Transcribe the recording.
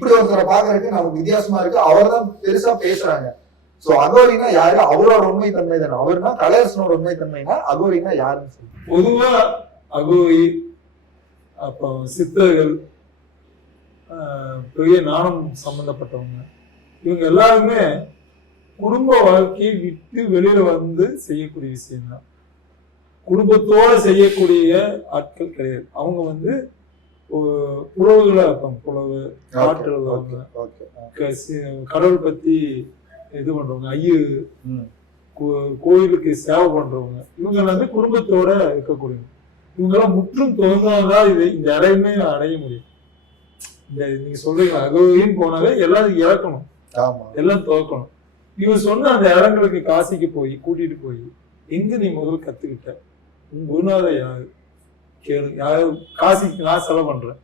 இப்படி ஒருத்தரை பாக்குறதுக்கு நமக்கு வித்தியாசமா இருக்கு. அவர் தான் பெருசா பேசுறாங்க. சோ அகோரினா யாரு? அவரோட உண்மை தன்மை தானே. அவர்னா கலையரசனோட உண்மை தன்மைனா அகோரினா யாருன்னு சொல்லி பொதுவா அகோரி, அப்போ சித்தர்கள், பெரிய நாணம் சம்பந்தப்பட்டவங்க, இவங்க எல்லாருமே குடும்ப வாழ்க்கையை விட்டு வெளியில வந்து செய்யக்கூடிய விஷயம் தான். குடும்பத்தோட செய்யக்கூடிய ஆட்கள் கிடையாது. அவங்க வந்து புலவுகளா இருப்பாங்க. புலவு, பாட்டு எழுதுவாங்க, கடவுள் பத்தி இது பண்றவங்க, கோயிலுக்கு சேவை பண்றவங்க, இவங்க வந்து குடும்பத்தோட இருக்கக்கூடியவங்க. இவங்கெல்லாம் முற்றும் தோன்றாதான் இந்த அடையுமே அடைய முடியும். இந்த நீங்க சொல்றீங்க அகோரின்னு போனாலே எல்லாரும் இறக்கணும், எல்லாம் துவக்கணும். இவங்க சொன்ன அந்த இடங்களுக்கு காசிக்கு போய் கூட்டிட்டு போய் எங்க நீ முதல் கத்துக்கிட்ட, உன் குருநாதர் யாரு கேளு. யாரு காசிக்கு நான் செலவு பண்றேன்,